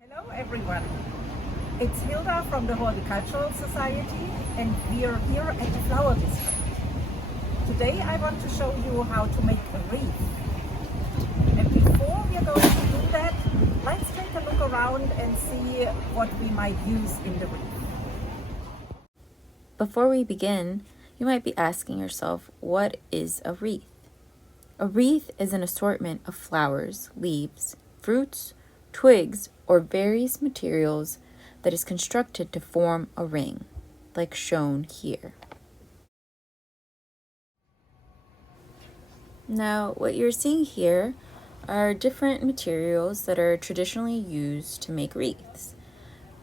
Hello everyone, it's Hilda from the Horticultural Society and we are here at the Flower District. Today I want to show you how to make a wreath. And before we are going to do that, let's take a look around and see what we might use in the wreath. Before we begin, you might be asking yourself, what is a wreath? A wreath is an assortment of flowers, leaves, fruits, twigs, or various materials that is constructed to form a ring, like shown here. Now, what you're seeing here are different materials that are traditionally used to make wreaths.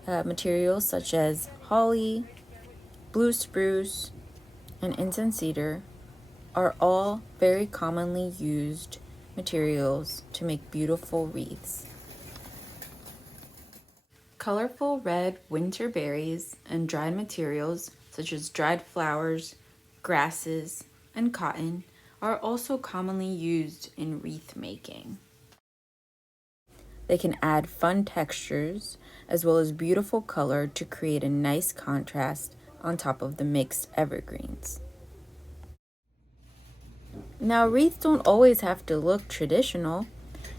Materials such as holly, blue spruce, and incense cedar are all very commonly used materials to make beautiful wreaths. Colorful red winter berries and dried materials such as dried flowers, grasses, and cotton are also commonly used in wreath making. They can add fun textures as well as beautiful color to create a nice contrast on top of the mixed evergreens. Now, wreaths don't always have to look traditional.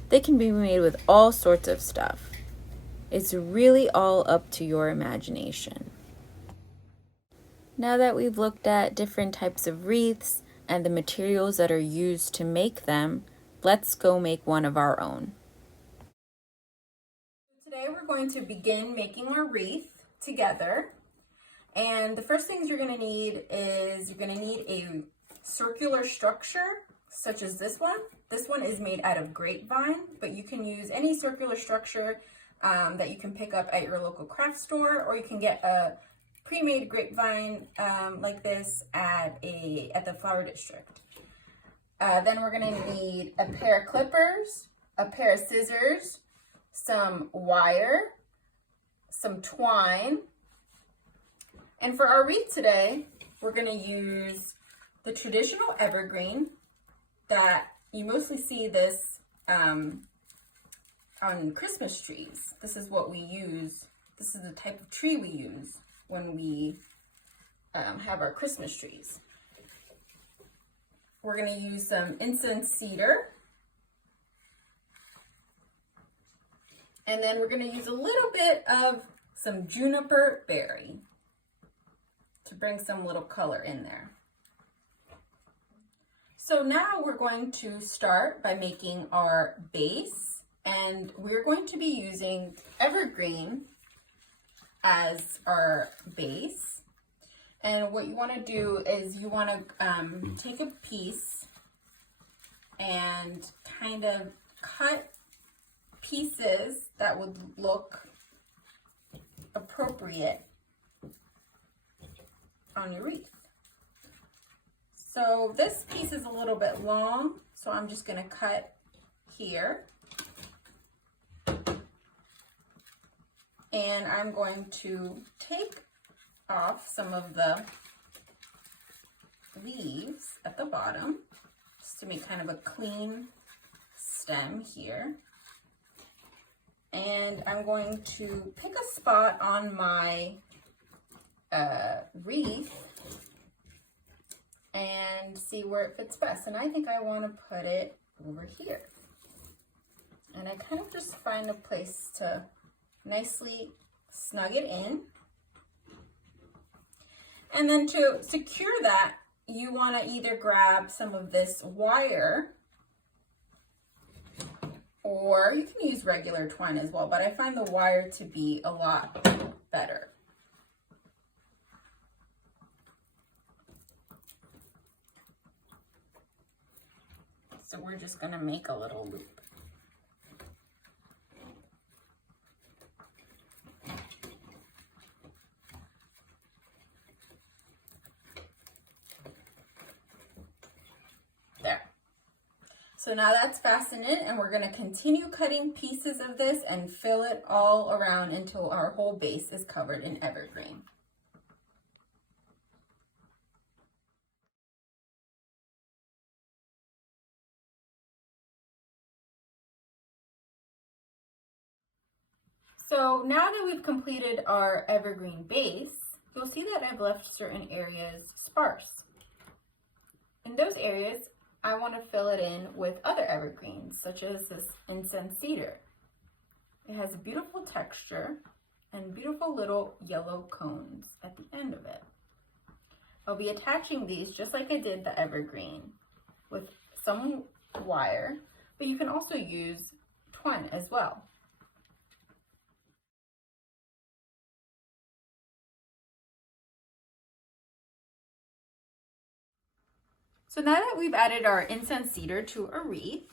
They can be made with all sorts of stuff. It's really all up to your imagination. Now that we've looked at different types of wreaths and the materials that are used to make them, let's go make one of our own. Today we're going to begin making our wreath together. And the first things you're going to need is a circular structure such as this one. This one is made out of grapevine, but you can use any circular structure that you can pick up at your local craft store, or you can get a pre-made grapevine like this at the Flower District. Then we're going to need a pair of clippers, a pair of scissors, some wire, some twine. And for our wreath today, we're going to use the traditional evergreen that you mostly see this on Christmas trees. This is what we use. This is the type of tree we use when we have our Christmas trees. We're going to use some incense cedar. And then we're going to use a little bit of some juniper berry to bring some little color in there. So now we're going to start by making our base, and we're going to be using evergreen as our base. And what you want to do is you want to take a piece and kind of cut pieces that would look appropriate on your wreath. So this piece is a little bit long, so I'm just going to cut here. And I'm going to take off some of the leaves at the bottom, just to make kind of a clean stem here. And I'm going to pick a spot on my wreath and see where it fits best. And I think I want to put it over here. And I kind of just find a place to nicely snug it in. And then to secure that, you want to either grab some of this wire, or you can use regular twine as well, but I find the wire to be a lot better. So we're just going to make a little loop. There. So now that's fastened in, and we're going to continue cutting pieces of this and fill it all around until our whole base is covered in evergreen. So now that we've completed our evergreen base, you'll see that I've left certain areas sparse. In those areas, I want to fill it in with other evergreens, such as this incense cedar. It has a beautiful texture and beautiful little yellow cones at the end of it. I'll be attaching these just like I did the evergreen with some wire, but you can also use twine as well. So now that we've added our incense cedar to a wreath,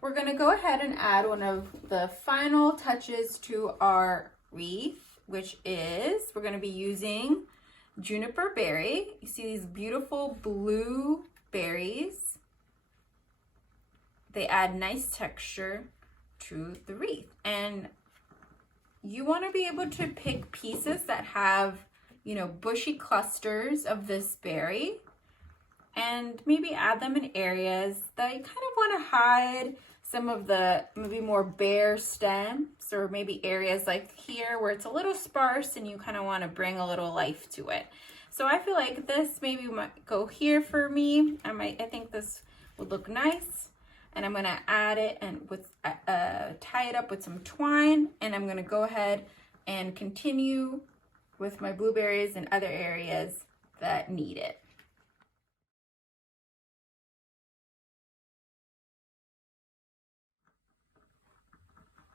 we're going to go ahead and add one of the final touches to our wreath, which is we're going to be using juniper berry. You see these beautiful blue berries. They add nice texture to the wreath. And you want to be able to pick pieces that have, bushy clusters of this berry, and maybe add them in areas that you kind of want to hide some of the maybe more bare stems, or maybe areas like here where it's a little sparse and you kind of want to bring a little life to it. So I feel like this maybe might go here for me. I think this would look nice, and I'm going to add it and tie it up with some twine, and I'm going to go ahead and continue with my blueberries and other areas that need it.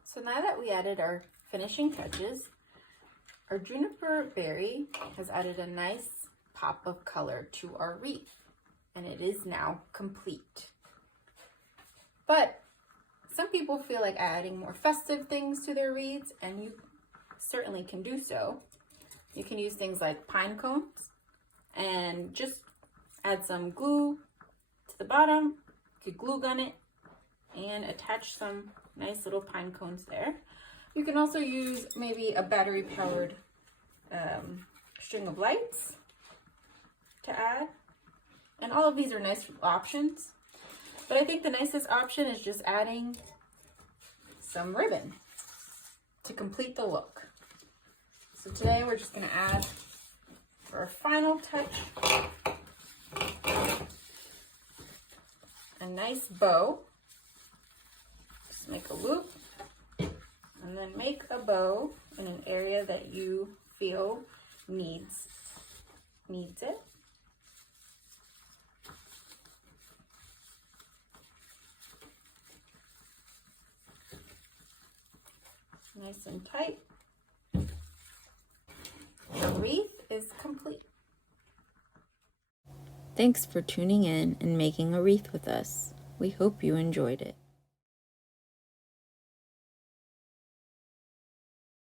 So now that we added our finishing touches, our juniper berry has added a nice pop of color to our wreath, and it is now complete. But some people feel like adding more festive things to their wreaths, and you certainly can do so. You can use things like pine cones and just add some glue to the bottom. You could glue gun it and attach some nice little pine cones there. You can also use maybe a battery powered string of lights to add. And all of these are nice options. But I think the nicest option is just adding some ribbon to complete the look. So today we're just going to add, for a final touch, a nice bow. Just make a loop and then make a bow in an area that you feel needs it. Nice and tight. The wreath is complete. Thanks for tuning in and making a wreath with us. We hope you enjoyed it.